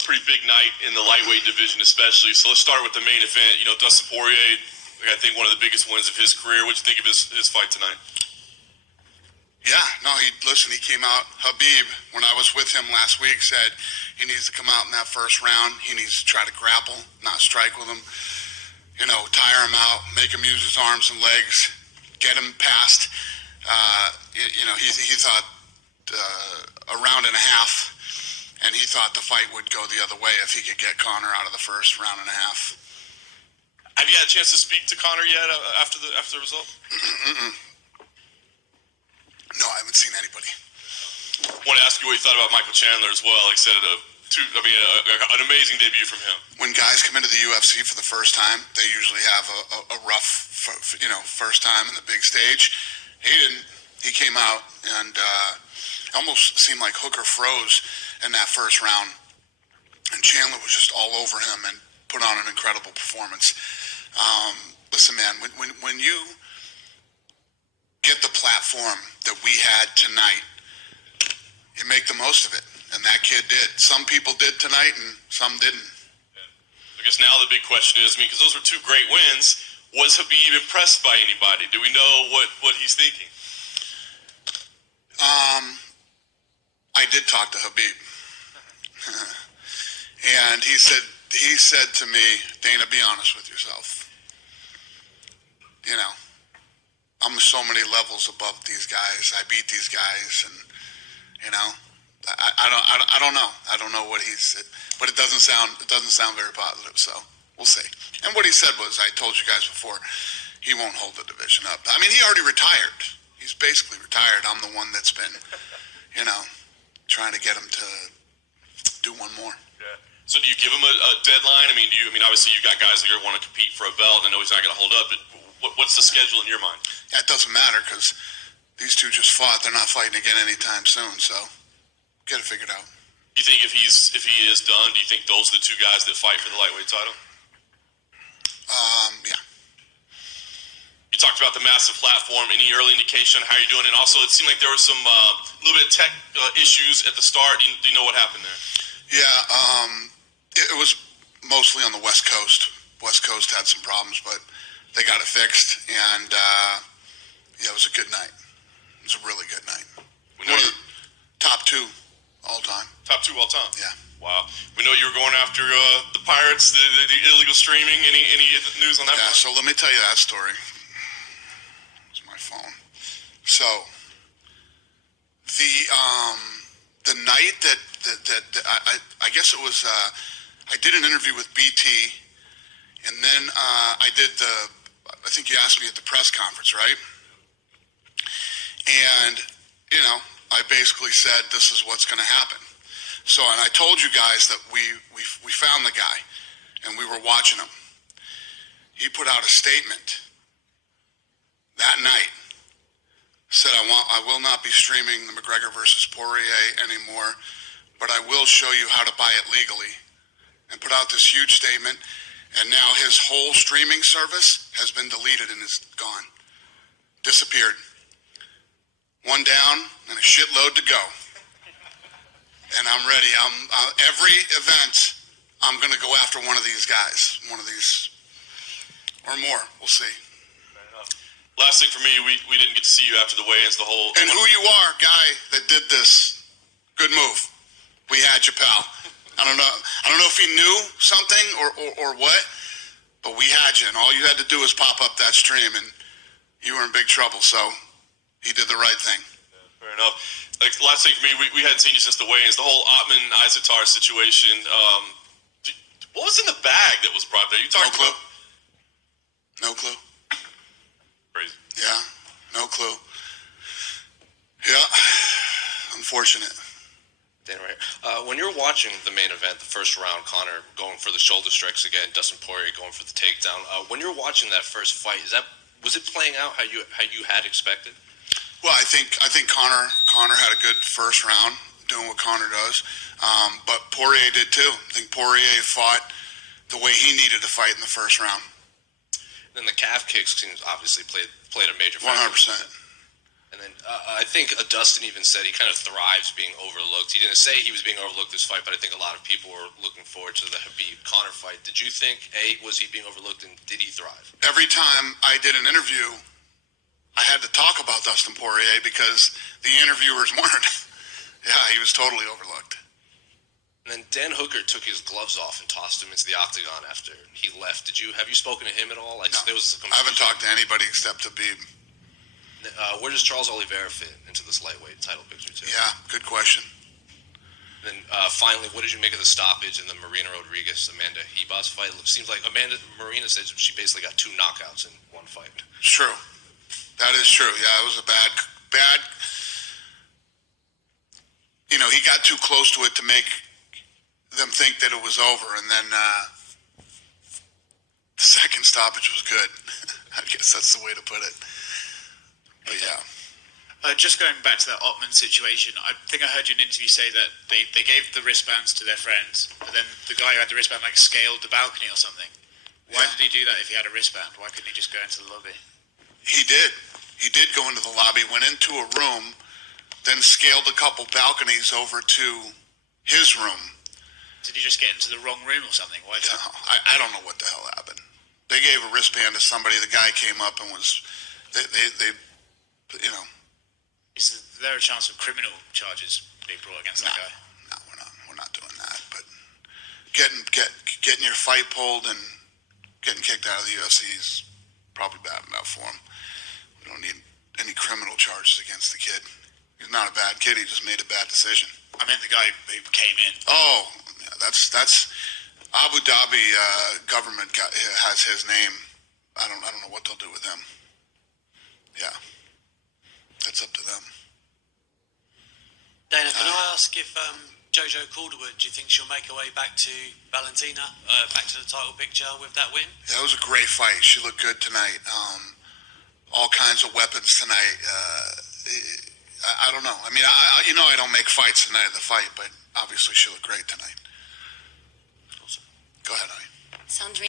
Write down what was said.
pretty big night in the lightweight division, especially. So let's start with the main event. You know, Dustin Poirier, I think one of the biggest wins of his career. What did you think of his fight tonight? Yeah, no, he came out. Khabib, when I was with him last week, said he needs to come out in that first round. He needs to try to grapple, not strike with him. You know, tire him out, make him use his arms and legs, get him past. He thought a round and a half, and he thought the fight would go the other way if he could get Conor out of the first round and a half. Have you had a chance to speak to Conor yet after the result? No, I haven't seen anybody. I want to ask you what you thought about Michael Chandler as well. Like I said, an amazing debut from him. When guys come into the UFC for the first time, they usually have a rough, first time in the big stage. He didn't. He came out and almost seemed like Hooker froze in that first round, and Chandler was just all over him and put on an incredible performance. Listen, man, when you get the platform that we had tonight, you make the most of it. And that kid did. Some people did tonight and some didn't. Yeah. I guess now the big question is, because those were two great wins, was Khabib impressed by anybody? Do we know what he's thinking? I did talk to Khabib. And he said to me, Dana, be honest with yourself. You know, I'm so many levels above these guys. I beat these guys, and you know, I don't know. I don't know what he said, but it doesn't sound very positive. So we'll see. And what he said was, I told you guys before, he won't hold the division up. I mean, he already retired. He's basically retired. I'm the one that's been, trying to get him to do one more. Yeah. So do you give him a deadline? I mean, obviously you got guys that are want to compete for a belt, and I know he's not going to hold up. But what's the schedule in your mind? Yeah, it doesn't matter because these two just fought. They're not fighting again anytime soon. So get it figured out. You think if he is done, do you think those are the two guys that fight for the lightweight title? Yeah. You talked about the massive platform. Any early indication on how you're doing? And also, it seemed like there were some little bit of tech issues at the start. Do you know what happened there? Yeah, it was mostly on the West Coast. West Coast had some problems, but they got it fixed. And, it was a good night. It was a really good night. One of the top two all time. Top two all time? Yeah. Wow. We know you were going after the Pirates, the illegal streaming. Any news on that? Yeah, part? so let me tell you that story. It's my phone. So the night that I guess it was I did an interview with BT, and then I think you asked me at the press conference, right? And I basically said this is what's going to happen. So, and I told you guys that we found the guy, and we were watching him. He put out a statement that night. Said, I will not be streaming the McGregor versus Poirier anymore, but I will show you how to buy it legally. And put out this huge statement, and now his whole streaming service has been deleted and is gone. Disappeared. One down and a shitload to go. And I'm ready. Every event, I'm going to go after one of these guys. One of these, or more. We'll see. Last thing for me, we didn't get to see you after the weigh-ins. And who you are, guy that did this. Good move. We had you, pal. I don't know if he knew something or what, but we had you, and all you had to do was pop up that stream, and you were in big trouble. So he did the right thing. Yeah, fair enough. Like last thing for me, we hadn't seen you since the weigh-ins. The whole Ottman Isatar situation. What was in the bag that was brought there? You talked about? No clue. Crazy. Yeah, no clue. Yeah, unfortunate. Dan, right. When you're watching the main event, the first round, Conor going for the shoulder strikes again, Dustin Poirier going for the takedown. When you're watching that first fight, was it playing out how you had expected? Well, I think Conor had a good first round doing what Conor does, but Poirier did too. I think Poirier fought the way he needed to fight in the first round. Then the calf kicks obviously played a major factor. 100%. And And then I think Dustin even said he kind of thrives being overlooked. He didn't say he was being overlooked this fight, but I think a lot of people were looking forward to the Habib-Conor fight. Did you think, was he being overlooked, and did he thrive? Every time I did an interview, I had to talk about Dustin Poirier because the interviewers weren't. Yeah, he was totally overlooked. And then Dan Hooker took his gloves off and tossed him into the octagon after he left. Have you spoken to him at all? No, There was I haven't talked to anybody except Habib. Where does Charles Oliveira fit into this lightweight title picture, too? Yeah, good question. And then finally, what did you make of the stoppage in the Marina Rodriguez-Amanda Ribas fight? It seems like Marina said she basically got 2 knockouts in one fight. It's true. That is true. Yeah, it was a bad. You know, he got too close to it to make them think that it was over, and then the second stoppage was good. I guess that's the way to put it. But yeah. Just going back to that Ottman situation, I think I heard you in an interview say that they gave the wristbands to their friends, but then the guy who had the wristband scaled the balcony or something. Why did he do that if he had a wristband? Why couldn't he just go into the lobby? He did. He did go into the lobby, went into a room, then scaled a couple balconies over to his room. Did he just get into the wrong room or something? Why? No, I don't know what the hell happened. They gave a wristband to somebody. The guy came up and was, they you know. Is there a chance of criminal charges being brought against that guy? No, we're not doing that. But getting your fight pulled and getting kicked out of the UFC is probably bad enough for him. We don't need any criminal charges against the kid. He's not a bad kid. He just made a bad decision. I meant the guy who came in. Oh, yeah, that's Abu Dhabi government has his name. I don't know what they'll do with him. Yeah, that's up to them. Dana, can I ask if Jojo Calderwood, do you think she'll make her way back to Valentina, back to the title picture with that win? Yeah, it was a great fight. She looked good tonight. All kinds of weapons tonight. I don't know. I mean, I don't make fights the night of the fight, but obviously she looked great tonight. Awesome. Go ahead, honey. Sounds